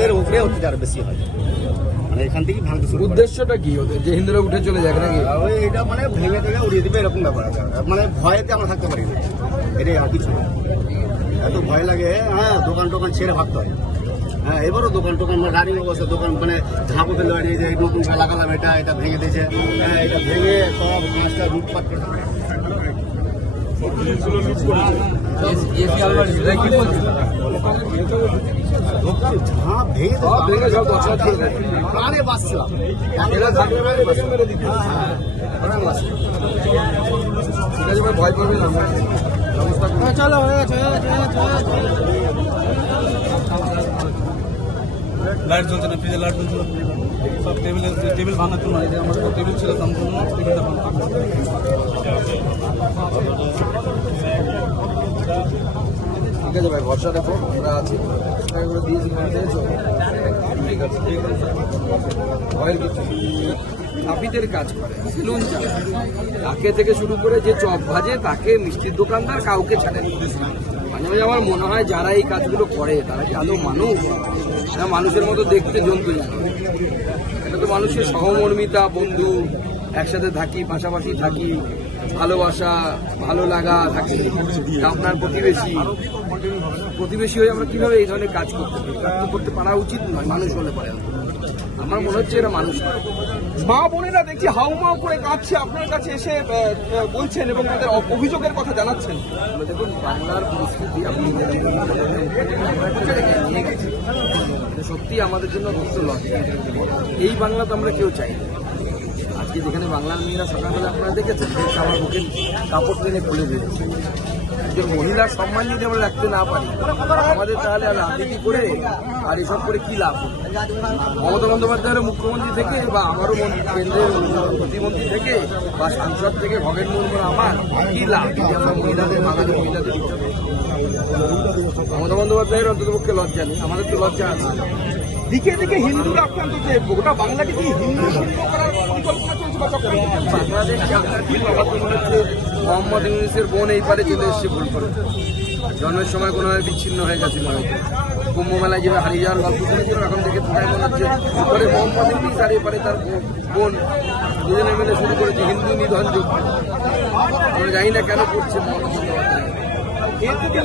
হিন্দুদের উপরে অত্যাচার বেশি হয়, মানে এখান থেকে ভাঙতে শুরু করে। উদ্দেশ্যটা কি ওদের, যে হিন্দুরা উঠে চলে যায় নাকি? ওই এটা মানে ভেঙে থেকে উড়িয়ে দিবে এরকম ব্যাপার আছে। মানে ভয়েতে আমরা থাকতে পারি না, এটাই আর কিছু না। এত ভয় লাগে, হ্যাঁ দোকান টোকান ছেড়ে ভাবতে হয়। হ্যাঁ এবারও দোকান টোকান মানে রানিং অবস্থা, দোকান মানে ঝাঁপো ফেলে বাড়িয়ে যে নতুন করে লাগালাম, এটা ভেঙে দিয়েছে। হ্যাঁ এটা ভেঙে সব মাছটা লুটপাট করে দেবে। প্রাণে বাঁচছিলাম, ভয় করবেন না, চলো হয়ে গেছে। লাইট জ্বলছে না, ফ্রিজে লাইট জ্বলছিল, সব টেবিল ভাঙার জন্য। এই যে আমার টেবিল ছিল সম্পূর্ণ, টেবিলটা ভাঙা। ঠিক আছে ভাই, ভরসা দেখো, আমরা আছি, এগুলো দিয়েছি, ঠিক আছে, ভয়ের কিছু। নাপিতের কাজ করে, সেলুন চালায়, তাকে থেকে শুরু করে যে চপ ভাজে, তাকে মিষ্টির দোকানদার, কাউকে ছাড়েন। মাঝে মাঝে আমার মনে হয় যারা এই কাজগুলো করে তারা কি আদৌ মানুষ? এরা মানুষের মতো দেখতে জন্তু জানে। এটা তো মানুষের সহমর্মিতা, বন্ধু, একসাথে থাকি, পাশাপাশি থাকি, ভালোবাসা, ভালো লাগা থাকি। আপনার প্রতিবেশী হয়ে আমরা কিভাবে এই ধরনের কাজ করতে পারা উচিত নয়, মানুষ হলে পারে। আমার মনে হচ্ছে এরা মানুষ নয়। মা বোনেরা দেখছি হাউমাউ করে কাঁদছে, আপনার কাছে এসে বলছেন এবং তাদের অভিযোগের কথা জানাচ্ছেন। দেখুন, বাংলার পরিস্থিতি আপনি নিয়ে গেছি, সত্যি আমাদের জন্য দুঃখ লস। এই বাংলা তো আমরা কেউ চাই না। আজকে যেখানে বাংলার মেয়েরা সকালবেলা আপনারা দেখেছেন, আমার বুকে কাপড় টেনে খুলে দিয়েছে। একজন মহিলার সম্মান যদি আমরা রাখতে না পারি, আমাদের তাহলে আর রাজনীতি করে আর এসব করে কি লাভ? মমতা বন্দ্যোপাধ্যায়ের মুখ্যমন্ত্রী থেকে বা আমারও কেন্দ্রের প্রতিমন্ত্রী থেকে বা সাংসদ থেকে ভগেন মুর্মুর আমার কি লাভ যদি আমরা মহিলাদের, বাঙালি মহিলাদের? মমতা বন্দ্যোপাধ্যায়ের অন্ততপক্ষে লজ্জা নেই, আমাদের তো লজ্জা আছে। দিকে দিকে হিন্দুরা আক্রান্ত, যে গোটা বাংলাকে কি হিন্দু করার পরিকল্পনা চলছে বা চক্রান্ত চলছে? বাংলাদেশকে আপনার ঠিক আমার তো মনে হচ্ছে মোহাম্মদ ইউনূসের বোন এই পারে চলে এসছে ভুল করে। জন্মের সময় কোনোভাবে বিচ্ছিন্ন হয়ে গেছিল হয়তো। কুম্ভ মেলায় যেভাবে হারিয়ে যাওয়ার গল্প শুনেছিলাম, এখন থেকে প্রায় মনে হচ্ছে এপারে মোহাম্মদ ইউনূস আর এপারে তার বোন দুজনে মিলে শুরু করেছে হিন্দু নিধন যুদ্ধ। আমরা জানি না কেন করছে মমতা বন্দ্যোপাধ্যায়। এর থেকে